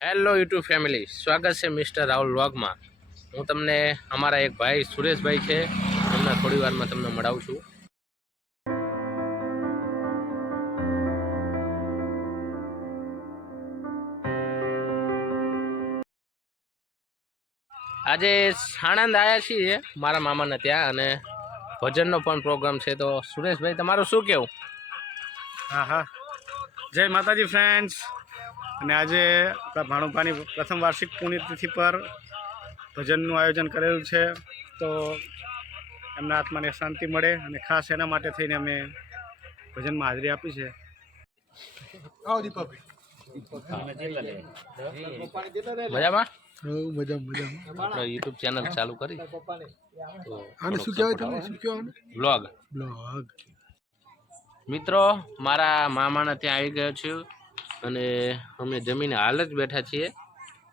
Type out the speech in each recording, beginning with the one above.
Hello YouTube family સ્વાગત છે mister Rahul વ્લોગમાં. હું તમને અમારા એક ભાઈ સુરેશભાઈ છે. એમના થોડી વારમાં તમને મળાવું છું. આજે સાણંદ આવ્યા છીએ મારા મામાને ત્યાં અને ભજનનો પણ પ્રોગ્રામ છે. તો સુરેશભાઈ, તમારું શું કહેવું હા હા. જય માતાજી ફ્રેન્ડ્સ અને આજે આપણા ભાણુભાની પ્રથમ વાર્ષિક પુણ્યતિથિ પર ભજનનું આયોજન કરેલું છે. તો એમના આત્માને શાંતિ મળે અને ખાસ એના માટે થઈને અમે ભજનમાં હાજરી આપી છે. મજામાં? હવ મજા આપણો યુટ્યુબ ચેનલ ચાલુ કરી. તો આને શું કહેવાય તમે શું કહેવાય વ્લોગ બ્લોગ મિત્રો મારા મામાના ત્યાં આવી ગયો છું. અને અમે જમીને હાલ જ બેઠા છીએ.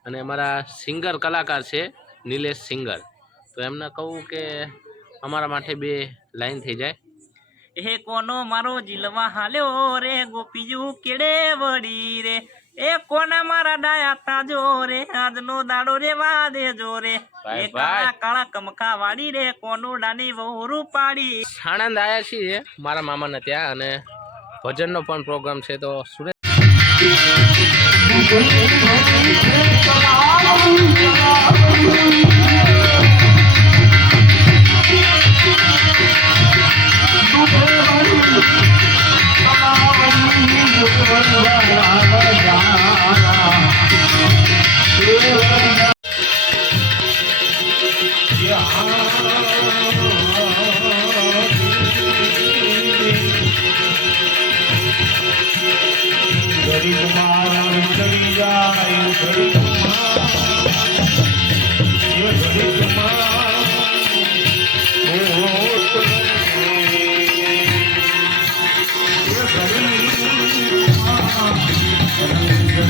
અને અમારા સિંગર કલાકાર છે નિલેશ સિંગર. તો એમને કહું કે અમારા માટે બે લાઈન થઈ જાય. એ કોનો મારો જીલવા હાલ્યો રે? ગોપીજુ કેડે વળી રે? એ કોના મારા ડાયા તાજો રે? આજનો દાડો રે વાદે જો રે એ કાળા કાળા કમકા વાડી રે. કોનો ડાની વહુરું પાડી? સાણંદ આવ્યા છીએ મારા મામાના ત્યાં અને ભજનનો પણ પ્રોગ્રામ છે તો Thank you.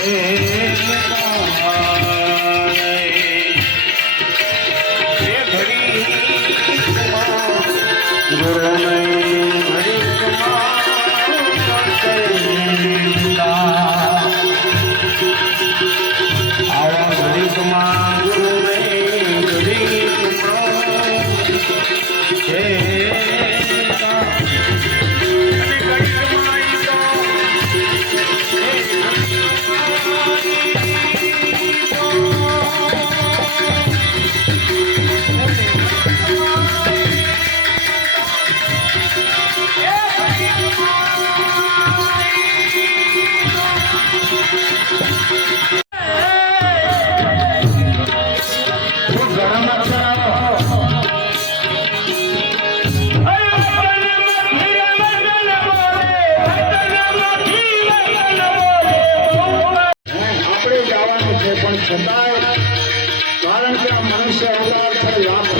આપણે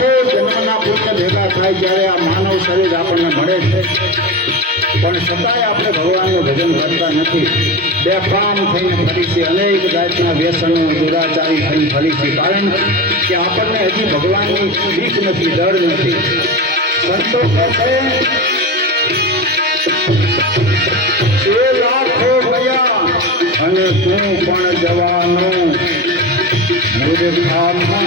લાખો જન્મના પુત્ર ભેગા થાય જ્યારે આ માનવ શરીર આપણને મળે છે. પણ છતાંય આપણે ભગવાનનું ભજન કરતા નથી. બેફામ થઈને ફરી છે અનેક જાતના વ્યસનો, દુરાચારી થઈ ફરી છે કારણ કે આપણને હજી ભગવાનની બીક નથી, ડર નથી. સંતો છે? અને તું પણ જવાનો મૂર્ખામાં